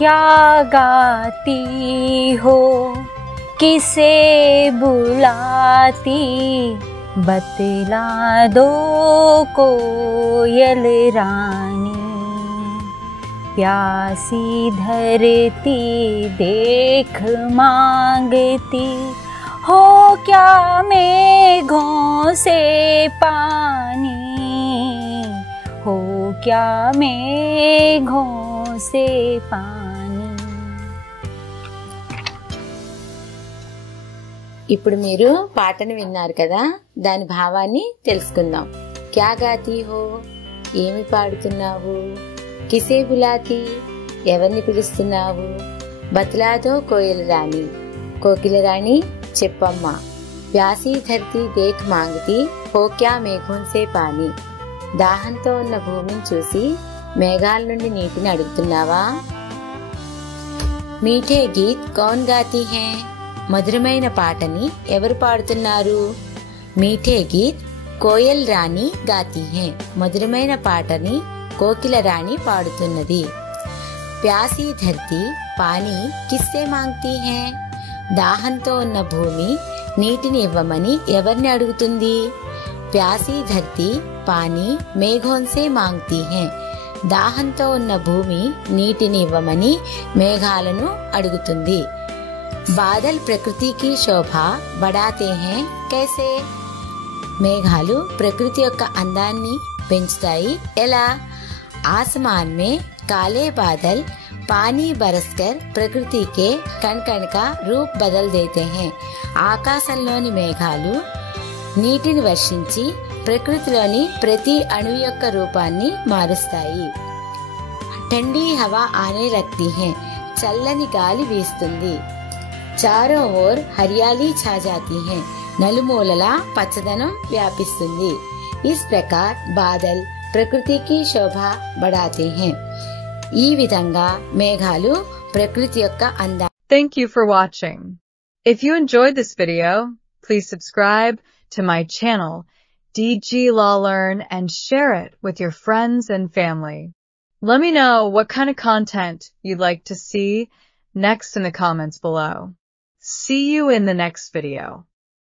क्या गाती हो, किसे बुलाती, बतला दो कोयल रानी। प्यासी धरती देख मांगती हो, क्या मेघों से पानी, हो क्या मेघों से पानी। ఇప్పుడు మీరు పాటను విన్నారు కదా, దాని భావాన్ని తెలుసుకుందాం. క్యా గాతీ హో, ఏమి పాడుతున్నావు, కిసే బులాతి, ఎవరిని పిలుస్తున్నావు, బతలాదో కోయిల రాణి, కోకిల రాణి చెప్పమ్మా, ప్యాసీ ధర్తీ దేఖ్ మాంగతి, హో క్యా మేఘోన్ సే పానీ, దాహంతో ఉన్న భూమిని చూసి మేఘాల నుండి నీటిని అడుగుతున్నావా. మీఠే గీత్ కౌన్ గాతీ హై, మధురమైన పాటని ఎవరు పాడుతున్నారు. మీఠే గీత్ కోయల్ రాణి గాతీ హై, మధురమైన పాటని కోకిల రాణి పాడుతున్నది. ప్యాసీ ధర్తీ పానీ కిస్సే మాంగ్తీ హై, దాహంతో ఉన్న భూమి నీటిని ఇవ్వమని ఎవరిని అడుగుతుంది. ప్యాసీ ధర్తీ పానీ మేఘోన్సే మాంగ్తీ హై, దాహంతో ఉన్న భూమి నీటిని ఇవ్వమని మేఘాలను అడుగుతుంది. బాదల్ ప్రకృతికి శోభ బడాతే హై కైసే, మేఘాలు ప్రకృతి యొక్క అందాన్ని పెంచుతాయి ఎలా. ఆసమాన్ మే కాలే బాదల్ పానీ బరస్కర్ ప్రకృతి కే కణ్ కణ్ కా రూప్ బదల్ దేతే హై, ఆకాశంలోని మేఘాలు నీటిని వర్షించి ప్రకృతిలోని ప్రతి అణువు యొక్క రూపాన్ని మారుస్తాయి. ఠండీ హవా ఆనే లగ్తీ హై, చల్లని గాలి వీస్తుంది. చారో ఓర్ హరియాలీ ఛా జాతీ హై, నలుమూలలా పచ్చదనం వ్యాపిస్తుంది. ఇస్ ప్రకార్ బాదల్ ప్రకృతికి శోభ బడాతే హై, ఈ విధంగా మేఘాలు ప్రకృతి యొక్క అందా. Thank you for watching. If you enjoyed this video, please subscribe to my channel DG Law Learn and share it with your friends and family. Let me know what kind of content you'd like to see next in the comments below. See you in the next video.